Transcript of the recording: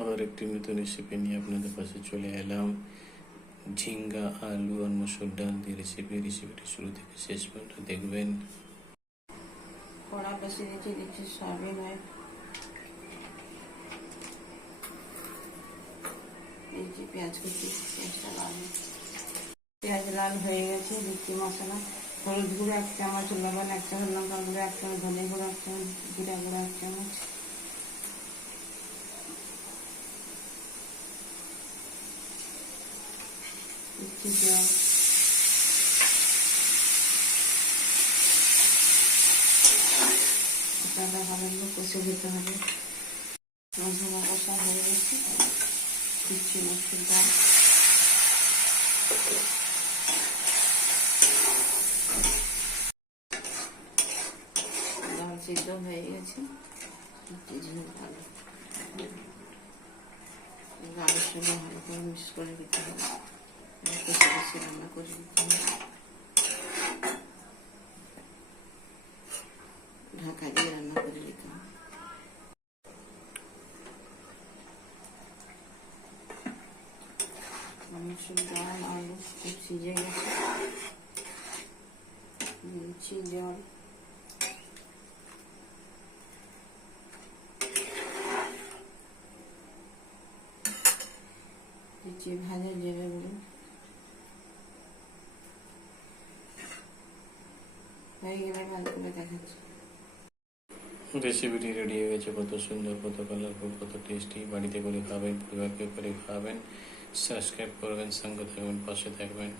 আবার একটি নতুন রেসিপি নিয়ে আপনাদের পাশে চলে এলাম। ঝিঙ্গা, আলু, আর মসুর ডাল দিয়ে রেসিপি রেসিপিটি শুরু থেকে শেষ পর্যন্ত দেখবেন। কড়া বসিয়ে দিয়েছি দেখছি সয়াবিন হয় যে পেঁয়াজ কুচি, পেঁয়াজটা লাল পেঁয়াজ লাল হয়ে গেছে দিচ্ছি মশলা। হলুদ গুঁড়ো, এক চামচ, লবণ, এক চামচ, লঙ্কা গুঁড়ো, এক চামচ, ধনে গুঁড়ো, এক চামচ, জিরা গুঁড়ো, এক চামচ। দিচ্ছি জল ভালো কষে দিতে হবে মশলা কষা হয়ে গেছে দিচ্ছি মসুর ডাল ডাল সিদ্ধ হয়ে গেছে সঙ্গে ভালো করে মিক্স করে দিতে হবে রান্না করে ঢাকা দিয়ে রান্না করে দিতে হবে ডাল আলু খুব সিজে গেছে দিচ্ছি জল ভাজা জিরে গুঁড়ো হয়ে গেলে ভালো করে দেখাচ্ছি রেসিপিটি রেডি হয়ে গেছে, কত সুন্দর, কত কালারফুল কত টেস্টি বাড়িতে করে খাবেন, পরিবারকে করে খাবেন। সাবস্ক্রাইব করবেন, সঙ্গে থাকবেন, পাশে থাকবেন।